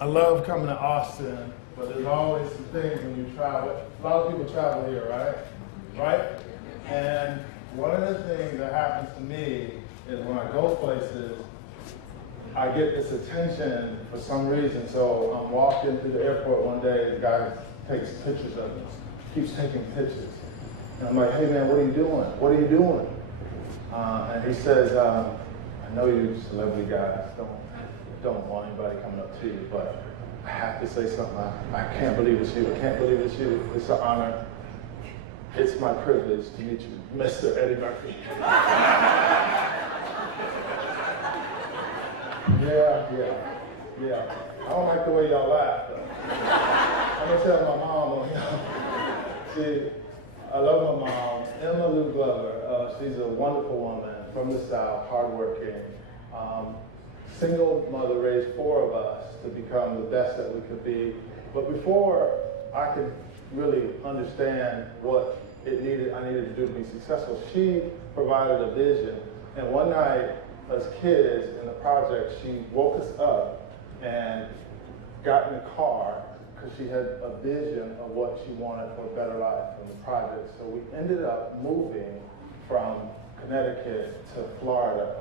I love coming to Austin, but there's always some things when you travel. A lot of people travel here, right? Right? And one of the things that happens to me is when I go places, I get this attention for some reason. So I'm walking through the airport one day, the guy takes pictures of me, keeps taking pictures. And I'm like, hey man, what are you doing? What are you doing? And he says, I know you celebrity guys don't want anybody coming up to you, but I have to say something. I can't believe it's you. I can't believe it's you. It's an honor. It's my privilege to meet you, Mr. Eddie Murphy. Yeah. I don't like the way y'all laugh, though. I'm gonna tell my mom, see, I love my mom, Emma Lou Glover. She's a wonderful woman from the South, hardworking. Single mother, raised 4 of us to become the best that we could be. But before I could really understand what I needed to do to be successful, she provided a vision. And one night, as kids in the project, she woke us up and got in the car because she had a vision of what she wanted for a better life in the project. So we ended up moving from Connecticut to Florida.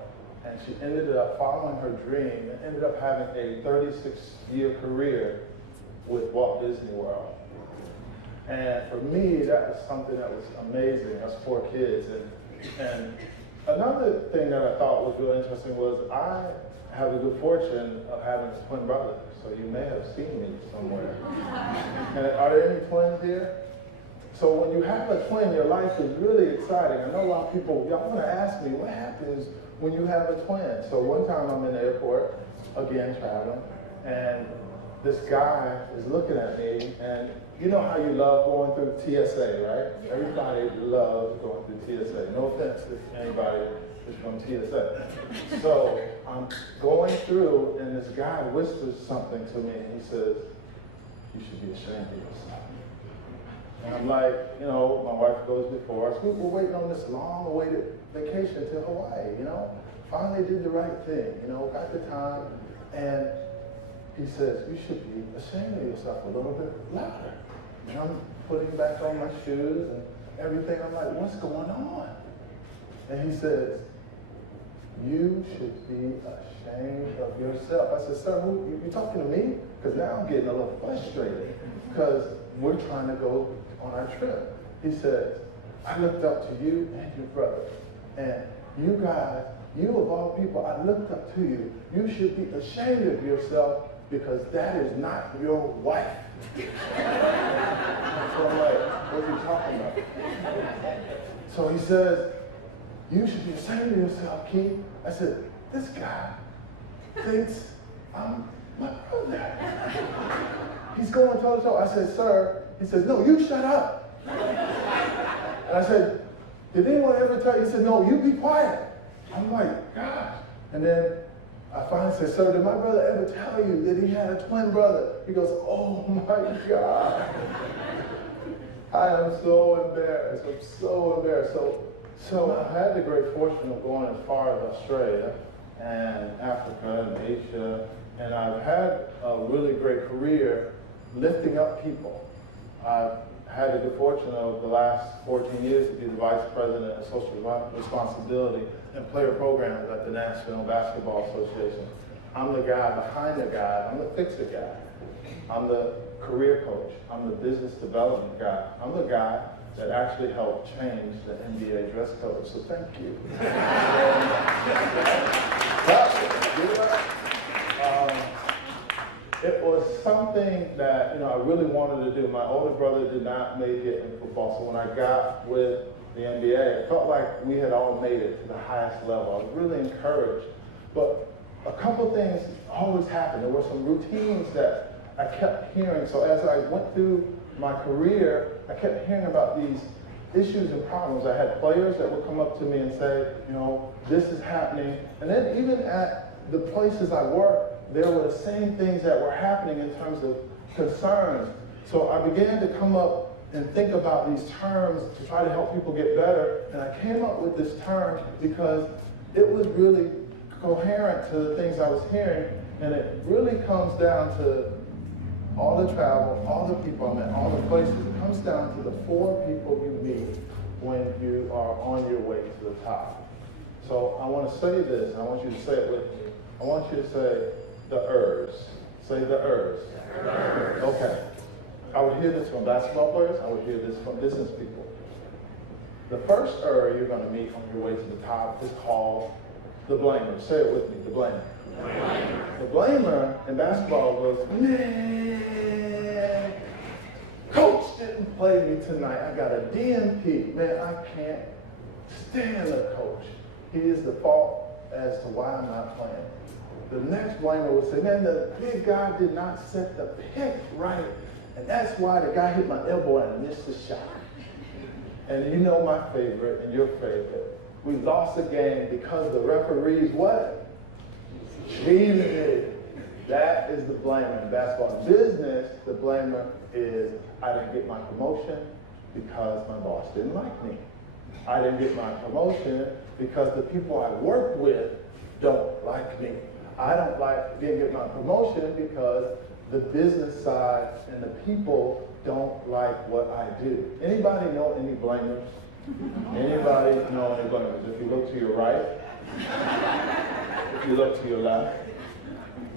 And she ended up following her dream and ended up having a 36-year career with Walt Disney World. And for me, that was something that was amazing, us 4 kids. And another thing that I thought was really interesting was I have the good fortune of having a twin brother. So you may have seen me somewhere. And are there any twins here? So when you have a twin, your life is really exciting. I know a lot of people, y'all want to ask me, what happens when you have a twin? So one time I'm in the airport, again traveling, and this guy is looking at me, and you know how you love going through TSA, right? Yeah. Everybody loves going through TSA. No offense to anybody who's from TSA. So I'm going through, and this guy whispers something to me, and he says, you should be ashamed of yourself. And I'm like, you know, my wife goes before us. We were waiting on this long-awaited vacation to Hawaii, you know. Finally did the right thing, you know, got the time. And he says, you should be ashamed of yourself a little bit louder. And I'm putting back on my shoes and everything. I'm like, what's going on? And he says, you should be ashamed of yourself. I said, sir, you talking to me? Because now I'm getting a little frustrated because we're trying to go on our trip. He says, I looked up to you and your brother. And you guys, you of all people, I looked up to you. You should be ashamed of yourself because that is not your wife. So I'm like, what's he talking about? So he says, you should be ashamed of yourself, Key. I said, this guy thinks I'm my brother. He's going toe-to-toe. I said, sir. He says, no, you shut up. And I said, did anyone ever tell you? He said, no, you be quiet. I'm like, gosh. And then I finally said, sir, did my brother ever tell you that he had a twin brother? He goes, oh my God. I am so embarrassed. I'm so embarrassed. So I had the great fortune of going as far as Australia and Africa and Asia. And I've had a really great career lifting up people. I've had the good fortune of the last 14 years to be the Vice President of Social Responsibility and Player Programs at the National Basketball Association. I'm the guy behind the guy. I'm the fix-it guy. I'm the career coach. I'm the business development guy. I'm the guy that actually helped change the NBA dress code. So thank you. It was something that I really wanted to do. My older brother did not make it in football, so when I got with the NBA, it felt like we had all made it to the highest level. I was really encouraged. But a couple things always happened. There were some routines that I kept hearing. So as I went through my career, I kept hearing about these issues and problems. I had players that would come up to me and say, this is happening. And then even at the places I worked, there were the same things that were happening in terms of concerns. So I began to come up and think about these terms to try to help people get better. And I came up with this term because it was really coherent to the things I was hearing, and it really comes down to all the travel, all the people I met, all the places. It comes down to the 4 people you meet when you are on your way to the top. So I want to say this, and I want you to say it with me. I want you to say the Ers. Say the Ers. Okay. I would hear this from basketball players. I would hear this from business people. The first you're going to meet on your way to the top is called the blamer. Say it with me, the blamer. The blamer in basketball goes, man, coach didn't play me tonight. I got a DNP. Man, I can't stand the coach. He is the fault as to why I'm not playing. The next blamer would say, man, the big guy did not set the pick right. And that's why the guy hit my elbow and I missed the shot. And you know my favorite and your favorite. We lost the game because the referees what? Cheated. That is the blamer in basketball. In business, the blamer is I didn't get my promotion because my boss didn't like me. I didn't get my promotion because the people I work with don't like me. I didn't get my promotion because the business side and the people don't like what I do. Anybody know any blamers? Anybody know any blamers? If you look to your right, if you look to your left,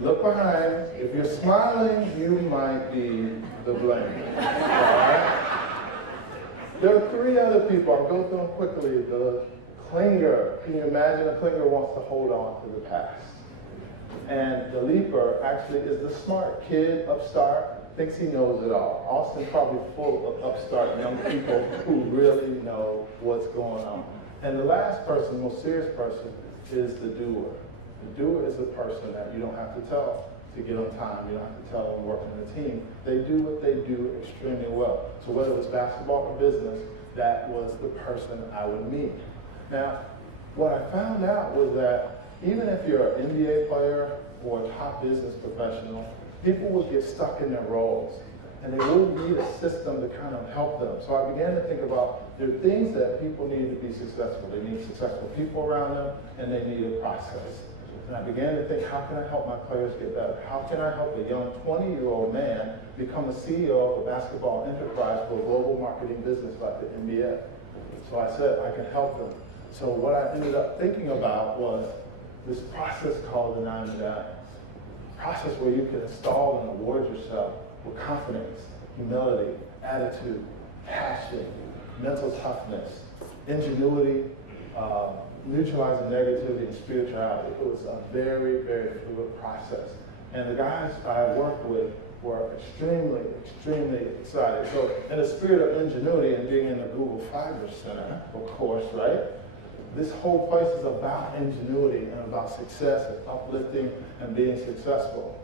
look behind. If you're smiling, you might be the blamer. All right? There are 3 other people. I'll go through them quickly. The clinger. Can you imagine a clinger wants to hold on to the past? And the leaper actually is the smart kid, upstart, thinks he knows it all. Austin's probably full of upstart young people who really know what's going on. And the last person, most serious person, is the doer. The doer is the person that you don't have to tell to get on time. You don't have to tell them working in a team. They do what they do extremely well. So whether it was basketball or business, that was the person I would meet. Now, what I found out was that even if you're an NBA player or a top business professional, people will get stuck in their roles, and they will need a system to kind of help them. So I began to think about there are things that people need to be successful. They need successful people around them, and they need a process. And I began to think, how can I help my players get better? How can I help a young 20-year-old man become a CEO of a basketball enterprise for a global marketing business like the NBA? So I said, I can help them. So what I ended up thinking about was this process called the 9 Medallions. Process where you can install and award yourself with confidence, humility, attitude, passion, mental toughness, ingenuity, neutralizing negativity, and spirituality. It was a very, very fluid process. And the guys I worked with were extremely, extremely excited. So in the spirit of ingenuity and being in the Google Fiber Center, of course, right? This whole place is about ingenuity and about success and uplifting and being successful.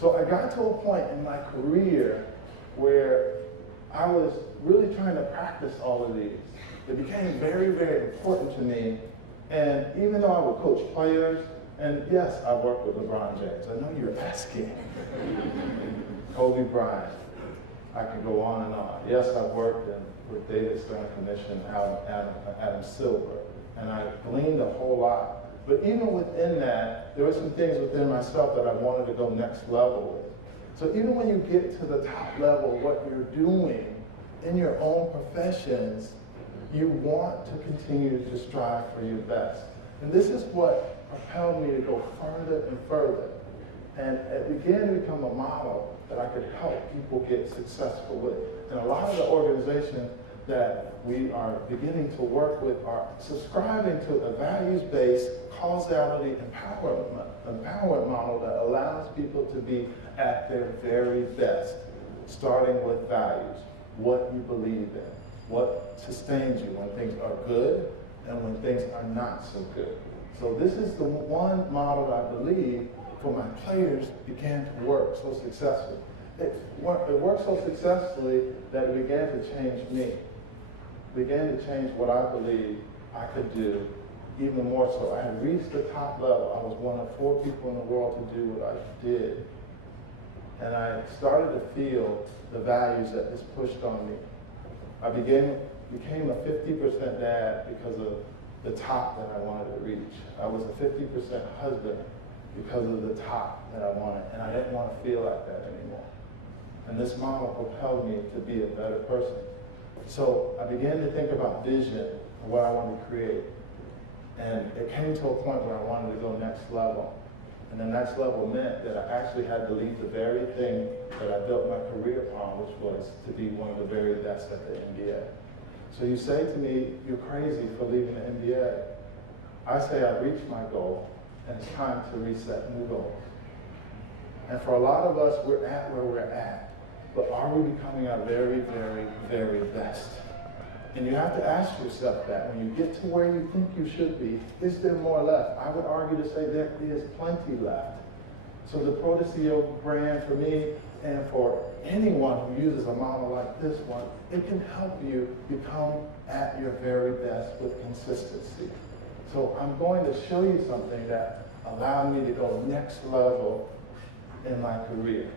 So I got to a point in my career where I was really trying to practice all of these. It became very, very important to me. And even though I would coach players, and yes, I worked with LeBron James. I know you're asking. Kobe Bryant. I can go on and on. Yes, I've worked with David Stern Commission, Adam Silver. And I gleaned a whole lot. But even within that, there were some things within myself that I wanted to go next level with. So even when you get to the top level, what you're doing in your own professions, you want to continue to strive for your best. And this is what propelled me to go further and further. And it began to become a model that I could help people get successful with. And a lot of the organizations that we are beginning to work with are subscribing to a values-based causality empowerment model that allows people to be at their very best, starting with values, what you believe in, what sustains you when things are good and when things are not so good. So this is the one model I believe for my players began to work so successfully. It worked so successfully that it began to change me. Began to change what I believed I could do even more so. I had reached the top level. I was one of 4 people in the world to do what I did. And I started to feel the values that this pushed on me. I became a 50% dad because of the top that I wanted to reach. I was a 50% husband because of the top that I wanted, and I didn't want to feel like that anymore. And this model propelled me to be a better person. So I began to think about vision and what I wanted to create. And it came to a point where I wanted to go next level. And the next level meant that I actually had to leave the very thing that I built my career upon, which was to be one of the very best at the NBA. So you say to me, you're crazy for leaving the NBA. I say I've reached my goal, and it's time to reset new goals. And for a lot of us, we're at where we're at. But are we becoming our very, very, very best? And you have to ask yourself that when you get to where you think you should be, is there more left? I would argue to say there is plenty left. So the Pro to CEO brand for me and for anyone who uses a model like this one, it can help you become at your very best with consistency. So I'm going to show you something that allowed me to go next level in my career.